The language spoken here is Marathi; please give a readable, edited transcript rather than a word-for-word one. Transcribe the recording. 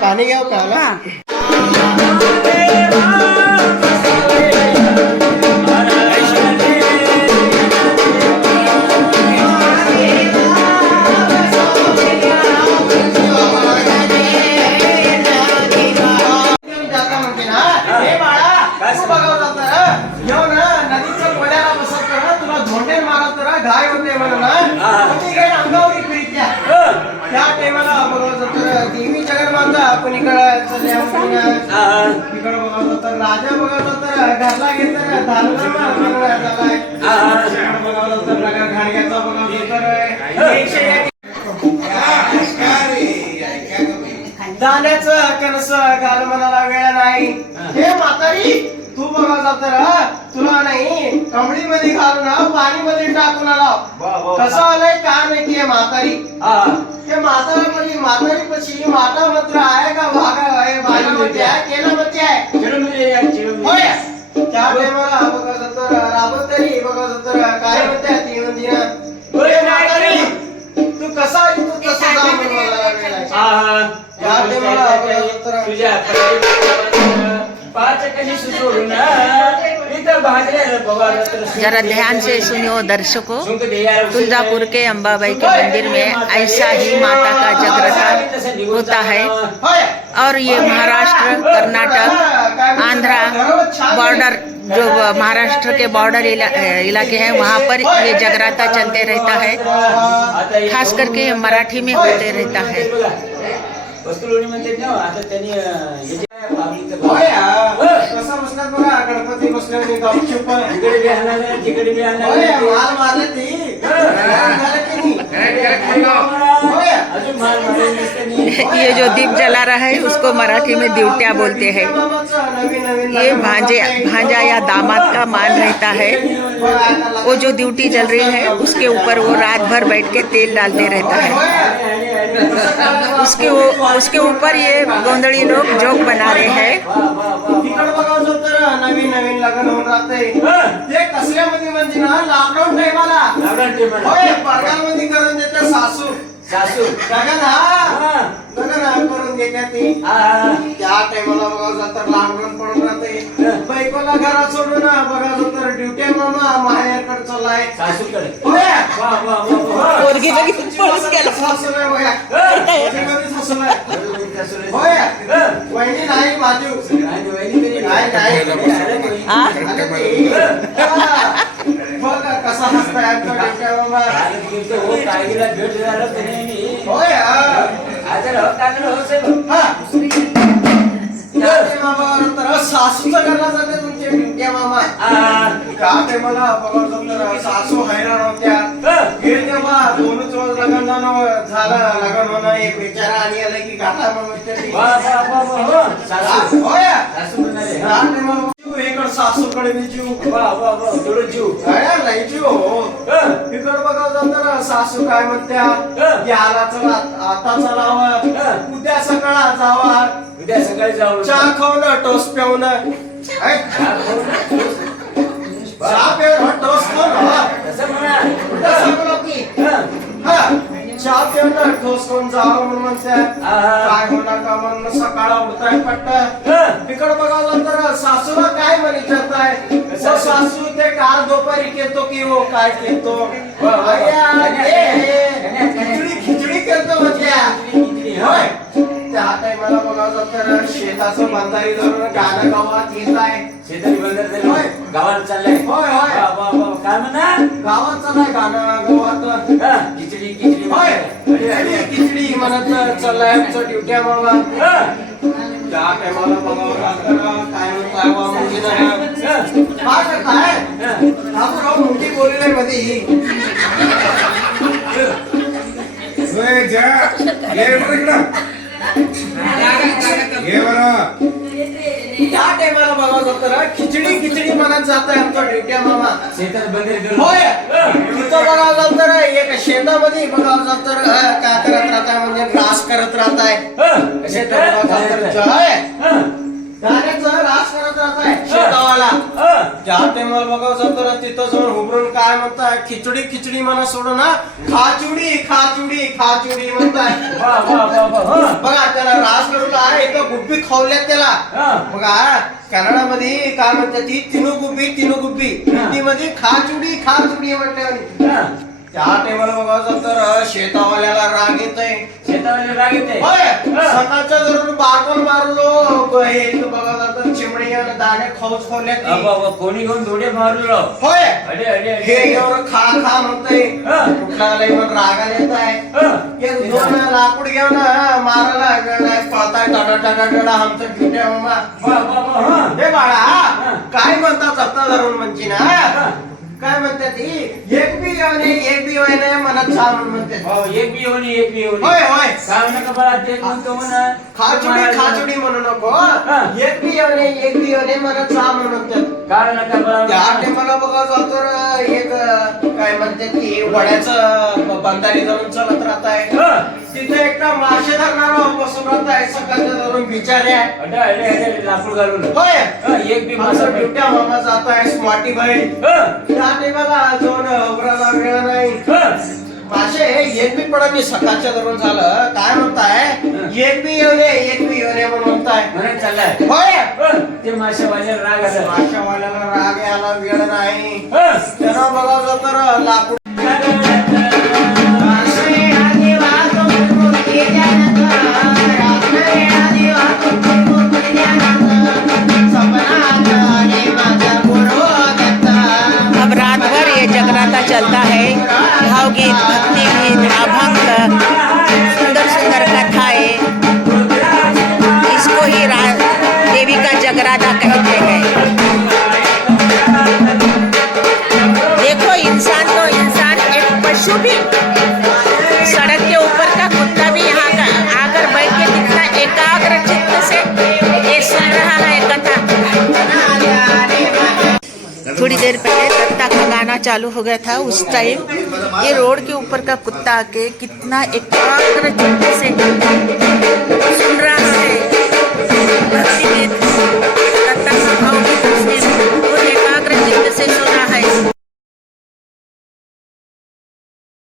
पाणी घ्याव प्यायला. गाय होते म्हणून अंगावरी फिरत्या त्या टायमाला बघत तर देवी जगन्माता आपण इकडं चालल्या इकडं बघत तर राजा बघत तर घरला घेत तर धालगरमा झालाय बघत तर नगर घाणग्याचा बघत तर जाण्याचं कणस घाल मनाला वेळ नाही. हे म्हातारी तू बघा तर तुला नाही कमळी मध्ये घालून पाणी मध्ये टाकून आला कसं आलंय का नाही की म्हातारी ते म्हातारी पशी माता मंत्र आहे का भागा आहे भागामध्ये आहे केल्यामध्ये आहे होय. त्या टायमाला बघा तर राबतरी बघा तर काय म्हणते ती नदीनं म्हातारी तू कसा आहे तू कसं जा म्हणून जरा ध्यान से सुनियो दर्शकों, तुलजापुर के अंबाबाई के मंदिर में ऐसा ही माता का जागरण होता है और ये महाराष्ट्र, कर्नाटक, आंध्रा बॉर्डर जो महाराष्ट्र के बॉर्डर इलाके हैं वहाँ पर ये जगराता चलते रहता है. खास करके मराठी में होते रहता है. गणपती बसले ये जो दीप जला रहा है उसको मराठी में दिवट्या बोलते हैं. ये भांजा या दामाद का मान रहता है. वो जो ड्यूटी जल रही है उसके ऊपर वो रात भर बैठ के तेल डालते रहता है. उसके ऊपर ये गोंधड़ी लोग जोक बना रहे हैं. नवीन नवीन लग्न होऊन राहते ते कसल्यामध्ये म्हणजे ना लॉकडाऊन टाइमाला होय पगारमध्ये करून देते सासू लग्न करून देत्या ती त्या टाइमाला बघा तर लॉकडाऊन पडून राहते. बायकोला घरात सोडून बघा तर ड्युटी मामा माहेरकडे चाललाय सासूकडे होय पोरगी लगेच पळून गेला. सासूला बघा होय वहिनी नाही माझी बघा कसा हसताय सासूचं करला जाते तुमचे ड्युट्या मामा का ते मला बघा सासू हैराण होत्या हे तेव्हा दोनच रोज लग्न झालं लग्न होणं एक बेचारा आणि आलं की गाठा सासूकडे मी जीव नाही जीव इकडे बघा तर सासू काय म्हणत्या याला चला आता चलावं उद्या सकाळ जावा उद्या सकाळी जाऊ चहा खाऊन टोस पिऊन चहा पिऊन टोस चहा पिऊन टोस करून जावं म्हणून म्हणत्या काय होणार का म्हणून सकाळ उठताय पट्ट तिकडे बघा तर सासूला काय विचारताय सासू ते काल दुपारी केतो की हो काय केतो खिचडी केतो म्हणत्या होय. त्या टायमाला बघा तर शेताचं बंधारी धरून गाणं गावात येत आहे. शेताची बंधारी गावात चाललंय होय होय काय म्हणा गावात चाललंय गाणं गावात खिचडी खिचडी होय खिचडी म्हणत चाललाय आमचं ड्युट्या बाबा. त्या टायमाला बघा काय काय करताय आपण मोठी बोलले मध्ये त्या टायमाला बघा तर खिचडी खिचडी म्हणत जात आहे आमचा ड्युट्या मामा. शेतात बंदर गेलो. होय तिथं बघा तर एक शेतामध्ये बघा तर काय करत राहत आहे म्हणजे रास करत राहत आहे. शेतात बघा तर होय गाण्याचं रास करत राहत आहे शेतावाला. त्या टायमाला बघा तर तिथं जाऊन उभरून काय म्हणताय खिचडी खिचडी म्हणा सोडून ना खाचुडी खाचुडी खाचुडी म्हणताय. बघा त्याला रास करून आहे इथं गुब्बी खावल्यात त्याला. बघा कन्नडामध्ये काय म्हणतात ती तिनू गुब्बी हिंदीमध्ये खाचुडी खाचुडी म्हटल्यावर. त्या टायमाला बघा तर शेतावाल्याला राग येतोय. शेतामध्ये राग येते. सकाळच्या धरून बारकोन मारलो हे बघा तर चिमणी आणि दाणे खाऊच खावल्यात. कोणी घेऊन दोडे मारलो. होय अडे अडे हे एवढं खा खा म्हणतोय. कुठला लय पण रागाला येत आहे. एक दोन लाकूड घेऊन मारायला नाही पळताय टडा टडा टडा आमचं ड्युट्या मामा. हे बाळा काय म्हणतात सत्ता धरून म्हणजे ना काय म्हणतात एक बी येऊ नये म्हणत छान म्हणतात. एक बी होणी एक बी होणी. होय होय काय नका बाळा ते म्हणतो म्हणा. खाचुडी खाचुडी म्हणू नको. एक बी येऊ नये म्हणत छान म्हणतात. काय नका बाळा. त्या टायमाला बघा तर एक काय म्हणतात की वड्याचं बंधारी धरून चलत राहत आहे. तिथे एकटा मासे धरणारा बसून राहत आहे सकाळच्या धरून बिचारे आहे. अडे अडे अडे लाकूड घालून. होय एक बी माझं ड्युट्या मामा जात आहे स्मार्टी बाई. त्या टायमाला जाऊन उभराला वेळ नाही. मासे एक बी पडत नाही सकाळच्या धरून झालं काय म्हणताय एक बी येऊ नये म्हणून म्हणताय. म्हणत चाललाय. होय ते माशावाल्याला राग आला. माशावाल्याला राग यायला वेळ नाही. त्यांना बघा तर लाकूड अब रात भर ये जगराता चलता है. भावगीत, भक्ति गीत, अभंग, सुंदर सुंदर कथाएं, इसको ही देवी का जगराता कहते हैं. देखो इंसान तो इंसान, एक पशु भी, सड़क के ऊपर का कुत्ता भी यहाँ का आकर बैठ के कितना एकाग्र चित्त से ये सुन रहा है कथा. थोड़ी देर पहले दत्ता का गाना चालू हो गया था. उस टाइम ये रोड के ऊपर का कुत्ता आके कितना एकाग्र चित्त से